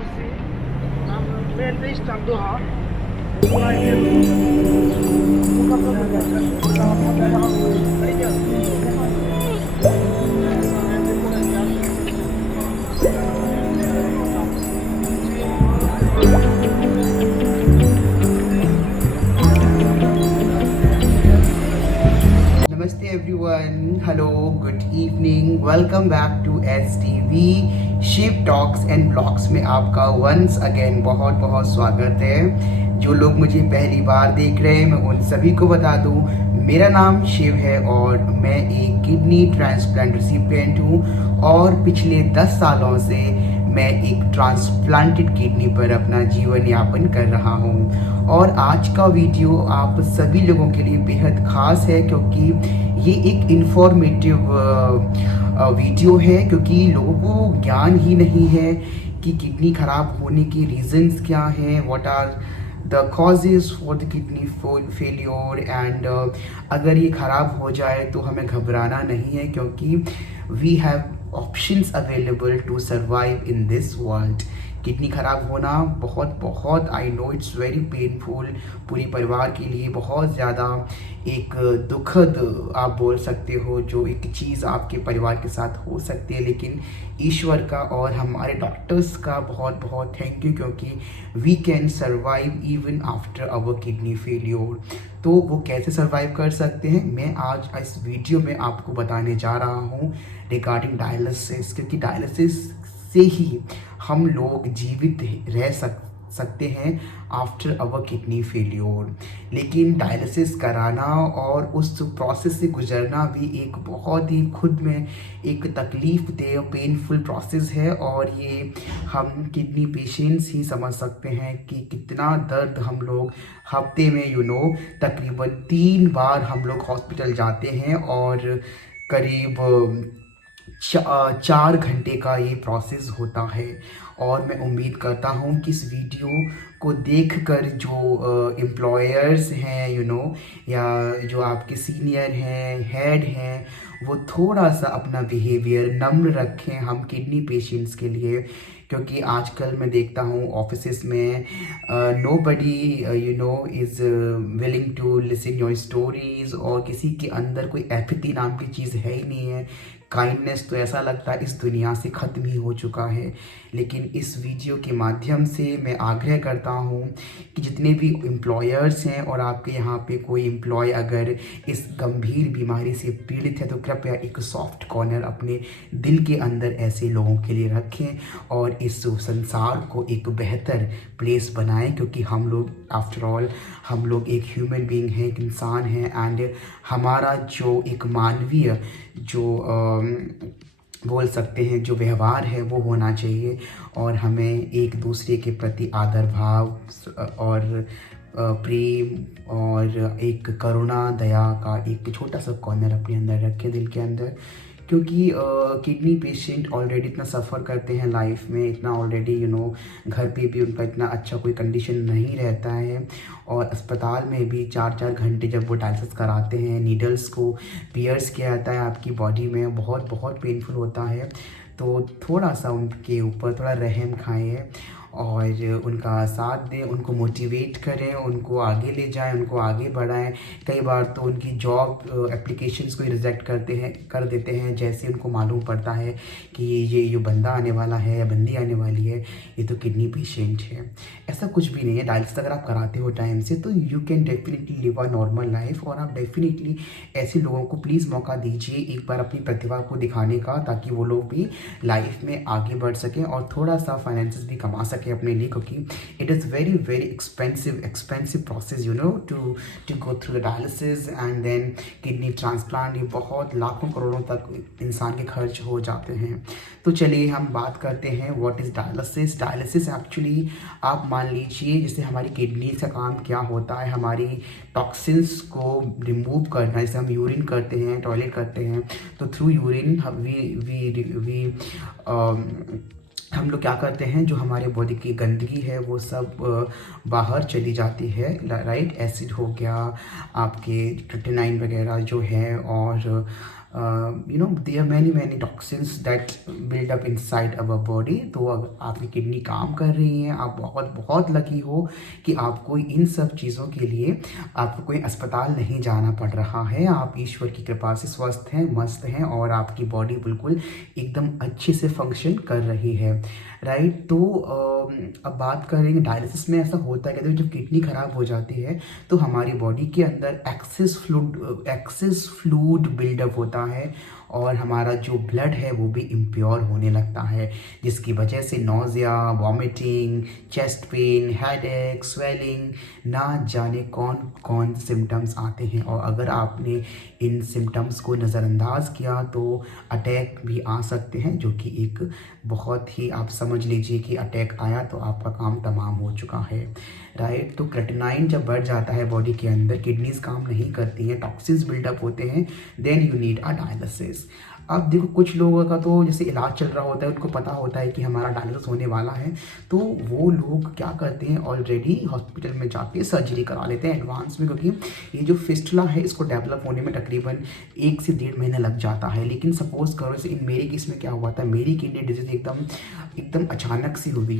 KFC, mainly Standoha. Namaste everyone. Hello, good evening. Welcome back to STV ship talks and blogs में आपका once again बहुत बहुत स्वागत है। जो लोग मुझे पहली बार देख रहे हैं मैं उन सभी को बता दूं, मेरा नाम शिव है और मैं एक किडनी ट्रांसप्लांट रिसिपिएंट हूं और पिछले 10 सालों से मैं एक ट्रांसप्लांटेड किडनी पर अपना जीवन यापन कर रहा हूं। और आज का वीडियो आप सभी लोगों के लिए बेहद खास है क्योंकि ये एक इंफॉर्मेटिव वीडियो है, क्योंकि लोगों को ज्ञान ही नहीं है कि किडनी खराब होने के रीजंस क्या हैं, what are the causes for the kidney failure and अगर ये ख़राब हो जाए तो हमें घबराना नहीं है क्योंकि we have options available to survive in this world. Kidney ख़राब होना बहुत बहुत I know it's very painful, पूरी परिवार के लिए बहुत ज़्यादा एक दुखद आप बोल सकते हो जो एक चीज़ आपके परिवार के साथ हो सकती है, लेकिन ईश्वर का और हमारे डॉक्टर्स का बहुत बहुत थैंक यू क्योंकि we can survive even after our kidney failure. तो वो कैसे सर्वाइव कर सकते हैं मैं आज इस वीडियो में आपको बताने जा रहा हूँ रिगार्डिंग डायलिसिस, क्योंकि डायलिसिस से ही हम लोग जीवित रह सकते हैं आफ्टर अवर किडनी फेलियोर। लेकिन डायलिसिस कराना और उस प्रोसेस से गुजरना भी एक बहुत ही खुद में एक तकलीफ देह पेनफुल प्रोसेस है और ये हम किडनी पेशेंट्स ही समझ सकते हैं कि कितना दर्द हम लोग हफ्ते में तकरीबन 3 बार हम लोग हॉस्पिटल जाते हैं और करीब 4 घंटे का ये प्रोसेस होता है। और मैं उम्मीद करता हूँ कि इस वीडियो को देखकर जो एम्प्लॉयर्स हैं या जो आपके सीनियर हैं, हेड हैं, वो थोड़ा सा अपना बिहेवियर नम्र रखें हम किडनी पेशेंट्स के लिए, क्योंकि आजकल मैं देखता हूँ ऑफिसेस में nobody is willing to listen your stories और किसी के अंदर कोई एपैथी नाम की चीज़ है ही नहीं है। काइंडनेस तो ऐसा लगता है इस दुनिया से ख़त्म ही हो चुका है। लेकिन इस वीडियो के माध्यम से मैं आग्रह करता हूँ कि जितने भी एम्प्लॉयर्स हैं और आपके यहाँ पे कोई एम्प्लॉय अगर इस गंभीर बीमारी से पीड़ित है तो कृपया एक सॉफ्ट कॉर्नर अपने दिल के अंदर ऐसे लोगों के लिए रखें और इस संसार को एक बेहतर प्लेस बनाएं, क्योंकि हम लोग आफ्टर ऑल हम लोग एक ह्यूमन बीइंग हैं, एक इंसान हैं एंड हमारा जो एक मानवीय जो बोल सकते हैं जो व्यवहार है वो होना चाहिए और हमें एक दूसरे के प्रति आदर भाव और प्रेम और एक करुणा दया का एक छोटा सा कॉर्नर अपने अंदर रखें दिल के अंदर, क्योंकि किडनी पेशेंट ऑलरेडी इतना सफ़र करते हैं लाइफ में, इतना ऑलरेडी घर पे भी उनका इतना अच्छा कोई कंडीशन नहीं रहता है और अस्पताल में भी 4-4 घंटे जब वो डायलिसिस कराते हैं, नीडल्स को पियर्स किया जाता है आपकी बॉडी में, बहुत बहुत पेनफुल होता है। तो थोड़ा सा उनके ऊपर थोड़ा रहम खाएं और उनका साथ दें, उनको मोटिवेट करें, उनको आगे ले जाएं, उनको आगे बढ़ाएं। कई बार तो उनकी जॉब एप्लीकेशंस को रिजेक्ट कर देते हैं जैसे उनको मालूम पड़ता है कि ये बंदा आने वाला है या बंदी आने वाली है, ये तो किडनी पेशेंट है। ऐसा कुछ भी नहीं है। डायलिसिस अगर आप कराते हो टाइम से तो you can definitely live a normal life और आप डेफिनेटली ऐसे लोगों को प्लीज़ मौका दीजिए एक बार अपनी प्रतिभा को दिखाने का, ताकि वो लोग भी लाइफ में आगे बढ़ सकें और थोड़ा सा फाइनेंसेस भी कमा सकें अपने लिए, क्योंकि it is very very expensive process to go through the dialysis and then kidney transplant. ये बहुत लाखों करोड़ों तक इंसान के खर्च हो जाते हैं। तो चलिए हम बात करते हैं what is dialysis. Dialysis actually आप मान लीजिए जैसे हमारी किडनी का काम क्या होता है, हमारी टॉक्सिन्स को रिमूव करना। जैसे हम यूरिन करते हैं, टॉयलेट करते हैं, तो थ्रू यूरिन हम लोग क्या करते हैं, जो हमारे बॉडी की गंदगी है वो सब बाहर चली जाती है, राइट। एसिड हो गया, आपके क्रिएटिनिन वगैरह जो है, और there are many toxins that build up inside our body। तो अगर आपकी किडनी काम कर रही है, आप बहुत बहुत लकी हो कि आपको इन सब चीज़ों के लिए आपको कोई अस्पताल नहीं जाना पड़ रहा है। आप ईश्वर की कृपा से स्वस्थ हैं, मस्त हैं और आपकी बॉडी बिल्कुल एकदम अच्छे से फंक्शन कर रही है, राइट। तो अब बात करेंगे डायलिसिस में ऐसा होता है, कहते हैं जब किडनी खराब हो जाती है तो हमारी बॉडी के अंदर एक्सेस फ्लूइड बिल्डअप होता है और हमारा जो ब्लड है वो भी इम्प्योर होने लगता है, जिसकी वजह से nausea, vomiting, chest pain, headache, swelling, ना जाने कौन कौन सिम्टम्स आते हैं। और अगर आपने इन सिम्टम्स को नज़रअंदाज किया तो अटैक भी आ सकते हैं, जो कि एक बहुत ही, आप समझ लीजिए कि अटैक आया तो आपका काम तमाम हो चुका है, राइट। तो क्रेटिनाइन जब बढ़ जाता है बॉडी के अंदर, किडनीज काम नहीं करती हैं, टॉक्सिन्स बिल्डअप होते हैं, then you need a dialysis. अब देखो कुछ लोगों का तो जैसे इलाज चल रहा होता है, उनको पता होता है कि हमारा डायलिसिस होने वाला है, तो वो लोग क्या करते हैं, ऑलरेडी हॉस्पिटल में जाके सर्जरी करा लेते हैं एडवांस में, क्योंकि ये जो फिस्टुला है इसको डेवलप होने में तकरीबन 1 से 1.5 महीने लग जाता है। लेकिन सपोज करो जैसे इन मेरे केस में क्या हुआ था, मेरी किडनी डिजीज एकदम अचानक से हुई,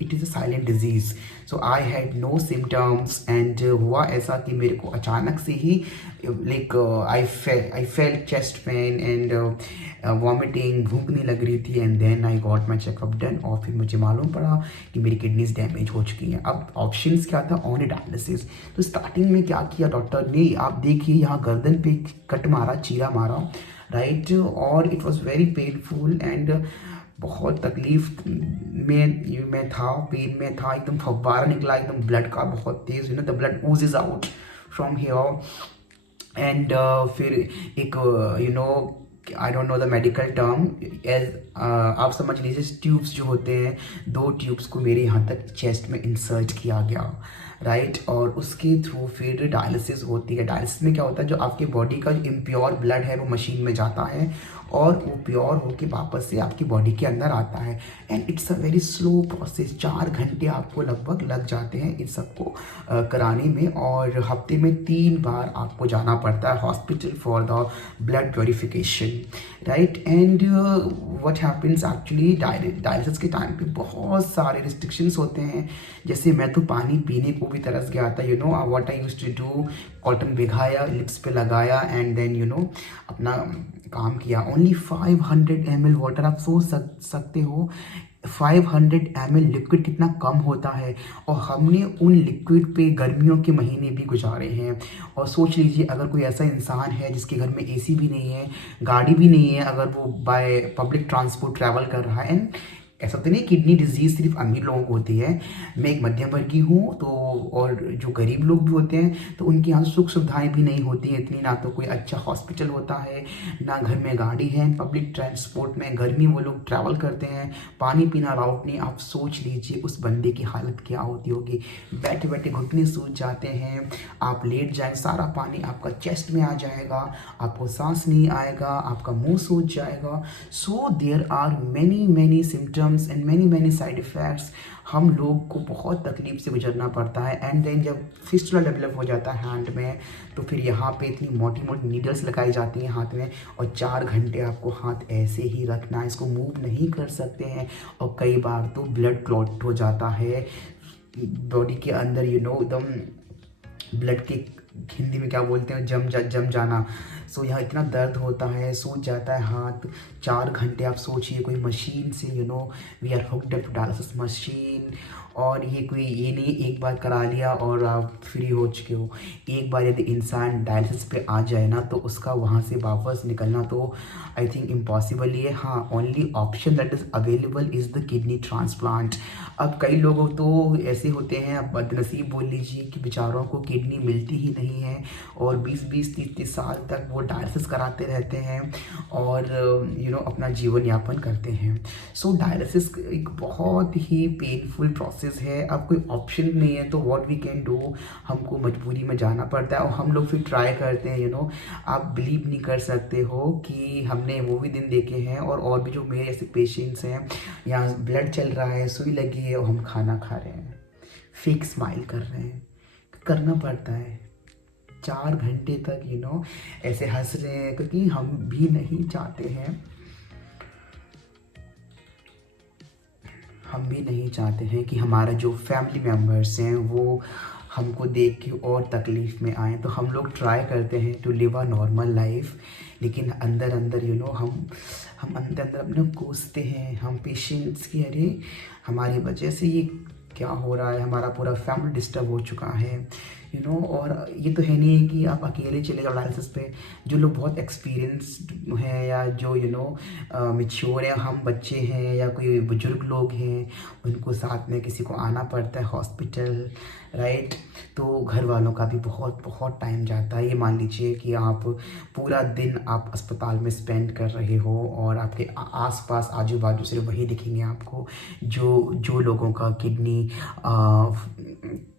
it is a silent disease. So I had no symptoms and हुआ ऐसा कि मेरे को अचानक से ही like I felt chest pain and vomiting, भूख नहीं लग रही थी, and then I got my checkup done और फिर मुझे मालूम पड़ा कि मेरी किडनीज डैमेज हो चुकी हैं। अब ऑप्शंस क्या था, ओनली डायलिसिस। तो स्टार्टिंग में क्या किया डॉक्टर ने, आप देखिए यहाँ गर्दन पे कट मारा, चीरा मारा, राइट, और it was very painful and बहुत तकलीफ में था, पेन में था, एकदम फव्वारा निकला एकदम ब्लड का बहुत तेज, the blood oozes out from here and फिर एक I don't know the medical term, आप समझ लीजिए ट्यूब्स जो होते हैं, 2 ट्यूब्स को मेरे यहाँ तक चेस्ट में इंसर्ट किया गया, राइट। और उसके थ्रू फिर डायलिसिस होती है। डायलिसिस में क्या होता है, जो आपके बॉडी का जो इम्प्योर ब्लड है वो मशीन में जाता है और वो प्योर होके वापस से आपकी बॉडी के अंदर आता है, and it's a very slow process. 4 घंटे आपको लगभग लग जाते हैं इन सबको कराने में, और हफ्ते में 3 बार आपको जाना पड़ता है hospital for the blood purification, right. And what happens actually, dialysis के टाइम पे बहुत सारे रिस्ट्रिक्शंस होते हैं। जैसे मैं तो पानी पीने को भी तरस गया था, what I used to do, cotton भिगाया, लिप्स पे लगाया एंड देन अपना काम किया। ओनली 500 ml वाटर, आप सोच सकते हो 500 ml लिक्विड कितना कम होता है, और हमने उन लिक्विड पे गर्मियों के महीने भी गुजारे हैं। और सोच लीजिए अगर कोई ऐसा इंसान है जिसके घर में एसी भी नहीं है, गाड़ी भी नहीं है, अगर वो बाय पब्लिक ट्रांसपोर्ट ट्रैवल कर रहा है, एंड ऐसा तो नहीं किडनी डिजीज़ सिर्फ अमीर लोगों को होती है, मैं एक मध्यम वर्गीय हूँ, तो और जो गरीब लोग भी होते हैं तो उनके यहाँ सुख सुविधाएं भी नहीं होती हैं इतनी, ना तो कोई अच्छा हॉस्पिटल होता है, ना घर में गाड़ी है, पब्लिक ट्रांसपोर्ट में गर्मी वो लोग ट्रैवल करते हैं, पानी पीना अलाउड नहीं। आप सोच लीजिए उस बंदे की हालत क्या होती होगी, बैठे बैठे घुटने सूज जाते हैं, आप लेट जाए सारा पानी आपका चेस्ट में आ जाएगा, आपको सांस नहीं आएगा, आपका मुंह सूज जाएगा। So there are many symptoms and many side effects. हम लोग को बहुत तकलीफ से गुजरना पड़ता है, एंड देन जब फिस्टुला डेवलप हो जाता है हैंड में, तो फिर यहाँ पे इतनी मोटी मोटी नीडल्स लगाई जाती हैं हाथ में, और 4 घंटे आपको हाथ ऐसे ही रखना है, इसको मूव नहीं कर सकते हैं, और कई बार तो ब्लड क्लॉट हो जाता है बॉडी के अंदर, एकदम ब्लड के हिंदी में क्या बोलते हैं, जम जाना। सो यहाँ इतना दर्द होता है, सूज जाता है हाथ। 4 घंटे आप सोचिए कोई मशीन से, we are hooked up to dialysis machine, और ये नहीं एक बार करा लिया और आप फ्री हो चुके हो। एक बार यदि इंसान डायलिसिस पे आ जाए ना, तो उसका वहाँ से वापस निकलना तो आई थिंक इम्पॉसिबल ही है। हाँ, only option that is available is the kidney transplant. अब कई लोग तो ऐसे होते हैं, अब बदनसीब बोल लीजिए, कि बेचारों को किडनी मिलती ही नहीं है, और 20-20, 30-30 साल तक वो डायलिसिस कराते रहते हैं और अपना जीवन यापन करते हैं। सो डायलिसिस एक बहुत ही पेनफुल प्रोसेस है। अब कोई ऑप्शन नहीं है, तो व्हाट वी कैन डू, हमको मजबूरी में जाना पड़ता है, और हम लोग फिर ट्राई करते हैं। आप बिलीव नहीं कर सकते हो कि हमने वो भी दिन देखे हैं, और भी जो मेरे ऐसे पेशेंट्स हैं, यहाँ ब्लड चल रहा है, सुई लगी है, और हम खाना खा रहे हैं, फेक स्माइल कर रहे हैं, करना पड़ता है। 4 घंटे तक ऐसे हंस रहे हैं, क्योंकि हम भी नहीं चाहते हैं कि हमारा जो फैमिली मेम्बर्स हैं वो हमको देख के और तकलीफ़ में आए। तो हम लोग ट्राई करते हैं to live a normal life, लेकिन अंदर अंदर हम अंदर अंदर अपने कोसते हैं, हम पेशेंट्स की, अरे हमारी वजह से ये क्या हो रहा है, हमारा पूरा फैमिली डिस्टर्ब हो चुका है और ये तो है नहीं कि आप अकेले चले जाओ डायलिसिस पे। जो लोग बहुत एक्सपीरियंस्ड हैं या जो मैच्योर है, हम बच्चे हैं या कोई बुजुर्ग लोग हैं, उनको साथ में किसी को आना पड़ता है हॉस्पिटल, राइट। तो घर वालों का भी बहुत बहुत टाइम जाता है। ये मान लीजिए कि आप पूरा दिन आप अस्पताल में स्पेंड कर रहे हो और आपके आसपास आजू बाजू सिर्फ वही दिखेंगे आपको जो लोगों का किडनी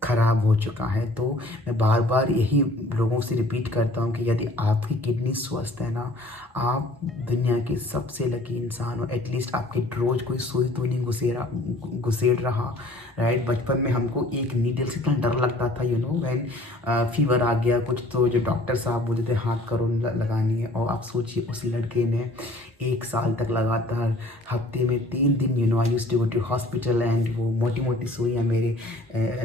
ख़राब हो चुका है। तो मैं बार बार यही लोगों से रिपीट करता हूँ कि यदि आपकी किडनी स्वस्थ है ना, आप दुनिया के सबसे लकी इंसान हो। एटलीस्ट आपके रोज़ कोई सुई तो नहीं घुसेड़ रहा, राइट। बचपन में हमको एक नीडल से इतना डर लगता था व्हेन फीवर आ गया कुछ, तो जो डॉक्टर साहब बोलते थे हाथ करो लगानी है। और आप सोचिए उस लड़के ने 1 साल तक लगातार हफ्ते में 3 दिन I used to go to hospital, and वो मोटी मोटी सुइयाँ मेरे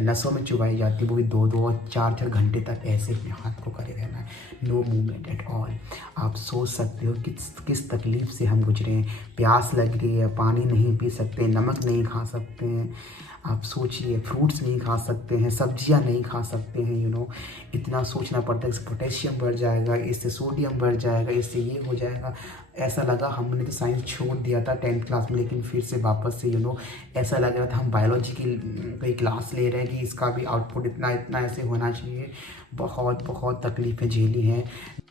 नसों में चुभाई जाती, वो भी 2-2 और 4-4 घंटे तक ऐसे अपने हाथ को करे रहना है, नो मूवमेंट एट ऑल। आप सोच सकते हो किस तकलीफ़ से हम गुजरे हैं। प्यास लग रही है, पानी नहीं पी सकते, नमक नहीं खा सकते हैं, आप सोचिए फ्रूट्स नहीं खा सकते हैं, सब्जियां नहीं खा सकते हैं इतना सोचना पड़ता है कि पोटेशियम बढ़ जाएगा, इससे सोडियम बढ़ जाएगा, इससे ये हो जाएगा। ऐसा लगा हमने तो साइंस छोड़ दिया था 10th क्लास में, लेकिन फिर से वापस से ऐसा लग रहा था हम बायोलॉजी की कोई क्लास ले रहे हैं कि इसका भी आउटपुट इतना ऐसे होना चाहिए। बहुत बहुत तकलीफ़ें झेली हैं।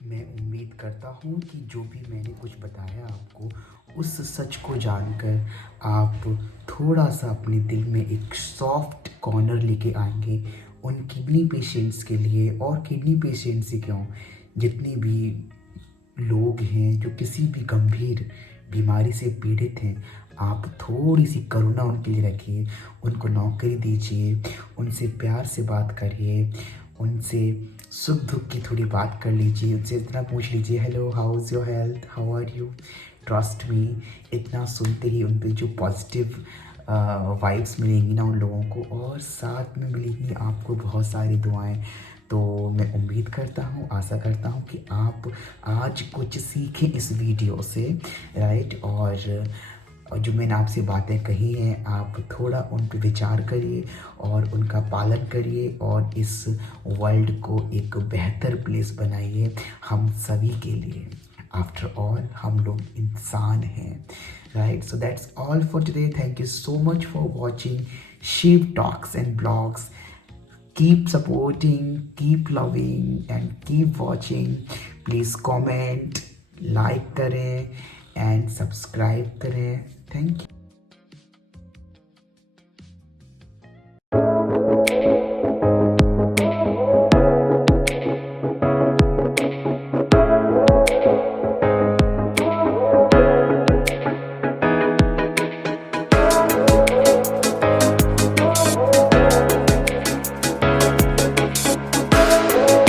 मैं उम्मीद करता हूँ कि जो भी मैंने कुछ बताया आपको, उस सच को जानकर आप थोड़ा सा अपने दिल में एक सॉफ्ट कॉर्नर लेके आएंगे उन किडनी पेशेंट्स के लिए। और किडनी पेशेंट्स ही क्यों, जितने भी लोग हैं जो किसी भी गंभीर बीमारी से पीड़ित हैं, आप थोड़ी सी करुणा उनके लिए रखिए, उनको नौकरी दीजिए, उनसे प्यार से बात करिए, उनसे सुख दुख की थोड़ी बात कर लीजिए, उनसे इतना पूछ लीजिए hello how is your health, how are you. Trust me, इतना सुनते ही उन पर जो पॉजिटिव वाइब्स मिलेंगी ना उन लोगों को, और साथ में मिलेंगी आपको बहुत सारी दुआएं। तो मैं उम्मीद करता हूँ, आशा करता हूँ कि आप आज कुछ सीखें इस वीडियो से, राइट। और जो मैंने आपसे बातें कही हैं, आप थोड़ा उन पर विचार करिए और उनका पालन करिए और इस वर्ल्ड को एक बेहतर प्लेस बनाइए हम सभी के लिए। आफ्टर ऑल हम लोग इंसान हैं, right. So that's all for today. Thank you so much for watching Shiv talks and blogs. Keep supporting, keep loving and keep watching. Please comment, like करें and subscribe करें. Thank you.